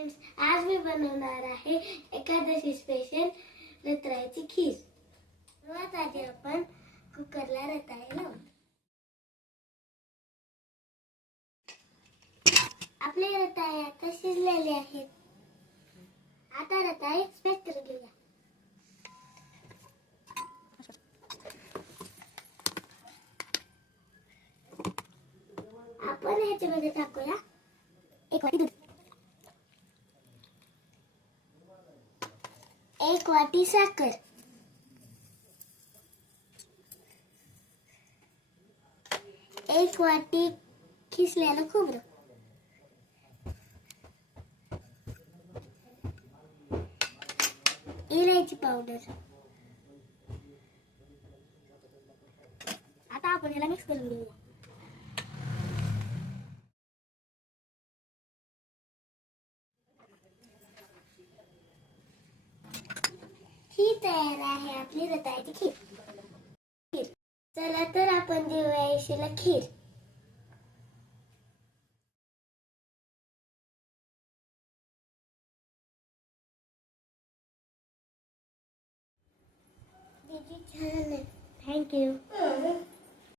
आज मी बनवणार आहे एकादशी स्पेशल रताळ्याची खीर। सर्वात आधी आपण कुकरला रताळे लावू। आपले रताळे आता शिजलेले आहेत। आता रताळे स्मॅश करून घेऊया। आपण ह्याच्यामध्ये टाकूया 1 वाटी दूध, 1 वाटी साखर, 1 वाटी खिसलेलं खोबरं, इलायची पावडर। आता आपण याला मिक्स करून घेऊया। ही तयार आहे आपली रताळ्याची खीर। चला तर आपण देऊया येशूला खीर। दीदी छान आहे, थँक्यू।